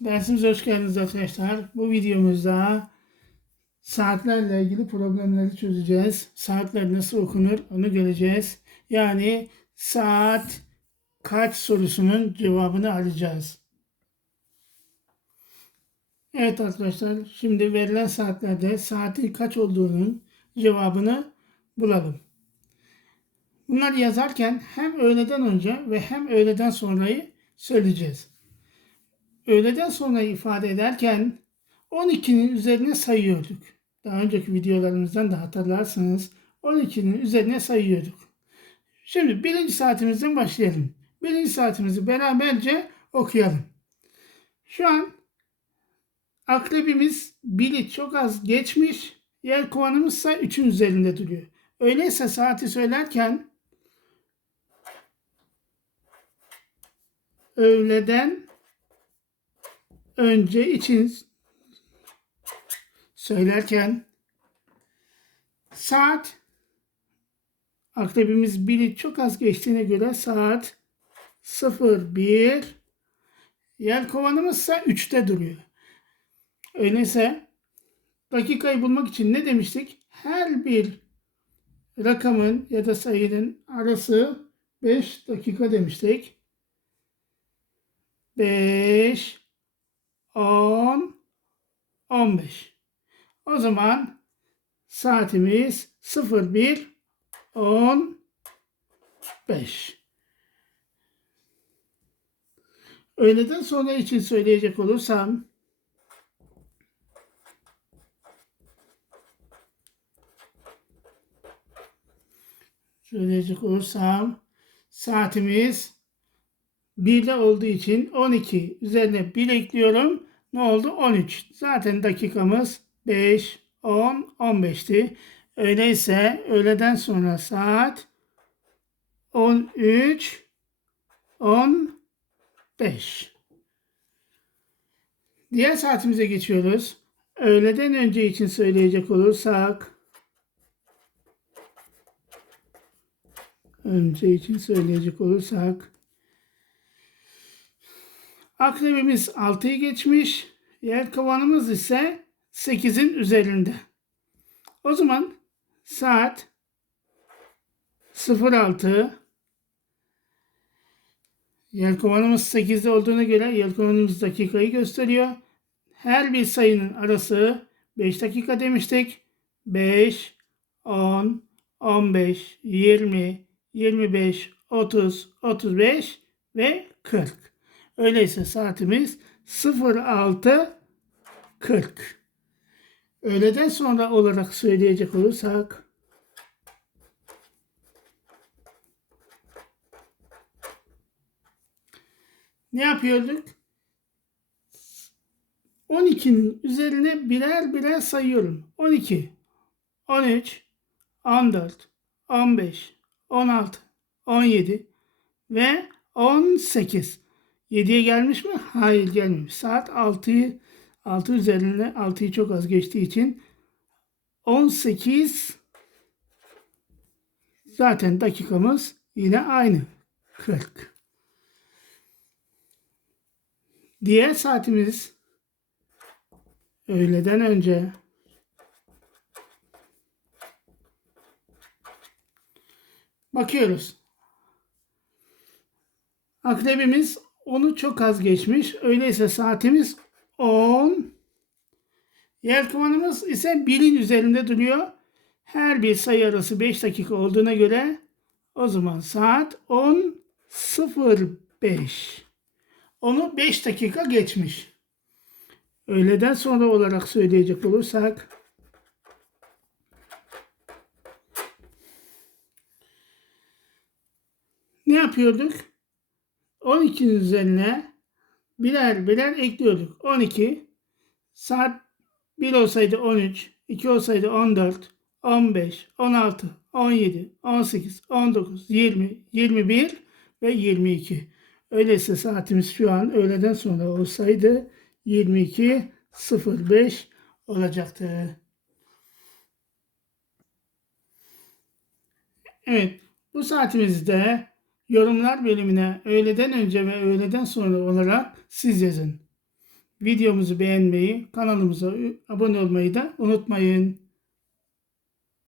Dersimize hoş geldiniz arkadaşlar. Bu videomuzda saatlerle ilgili problemleri çözeceğiz. Saatler nasıl okunur onu göreceğiz. Yani saat kaç sorusunun cevabını arayacağız. Evet arkadaşlar şimdi verilen saatlerde saatin kaç olduğunun cevabını bulalım. Bunları yazarken hem öğleden önce ve hem öğleden sonrayı söyleyeceğiz. Öğleden sonra ifade ederken 12'nin üzerine sayıyorduk. Daha önceki videolarımızdan da hatırlarsınız. 12'nin üzerine sayıyorduk. Şimdi birinci saatimizden başlayalım. Birinci saatimizi beraberce okuyalım. Şu an akrebimiz biri çok az geçmiş. Yer kovanımız ise 3'ün üzerinde duruyor. Öyleyse saati söylerken öğleden önce için söylerken saat akrebimiz biri çok az geçtiğine göre saat 01 yer kovanımız ise 3'te duruyor. Öyleyse dakikayı bulmak için ne demiştik? Her bir rakamın ya da sayının arası 5 dakika demiştik. 5 10 15. O zaman saatimiz 01 10 5. Öğleden sonra için söyleyecek olursam söyleyecek olursam saatimiz 1'de olduğu için 12 üzerine 1 ekliyorum. Ne oldu? 13. Zaten dakikamız 5, 10, 15'ti. Öyleyse öğleden sonra saat 13, 15. Diğer saatimize geçiyoruz. Öğleden önce için söyleyecek olursak önce için söyleyecek olursak Akrebimiz 6'yı geçmiş. Yer kovanımız ise 8'in üzerinde. O zaman saat 06 yer kovanımız 8'de olduğuna göre yer kovanımız dakikayı gösteriyor. Her bir sayının arası 5 dakika demiştik. 5, 10, 15, 20, 25, 30, 35 ve 40. Öyleyse saatimiz 06.40. Öğleden sonra olarak söyleyecek olursak ne yapıyorduk? 12'nin üzerine birer birer sayıyorum. 12, 13, 14, 15, 16, 17 ve 18. 7'ye gelmiş mi? Hayır gelmemiş. Saat 6'yı 6 üzerinde 6'yı çok az geçtiği için 18 zaten dakikamız yine aynı. 40. Diğer saatimiz öğleden önce bakıyoruz. Akrebimiz onu çok az geçmiş. Öyleyse saatimiz 10. Yer kovanımız ise 1'in üzerinde duruyor. Her bir sayı arası 5 dakika olduğuna göre o zaman saat 10.05. Onu 5 dakika geçmiş. Öğleden sonra olarak söyleyecek olursak ne yapıyorduk? 12'nin üzerine birer birer ekliyorduk. 12 saat 1 olsaydı 13, 2 olsaydı 14, 15, 16, 17, 18, 19, 20, 21 ve 22. Öyleyse saatimiz şu an öğleden sonra olsaydı 22.05 olacaktı. Evet, bu saatimizde Yorumlar bölümüne öğleden önce ve öğleden sonra olarak siz yazın. Videomuzu beğenmeyi, kanalımıza abone olmayı da unutmayın.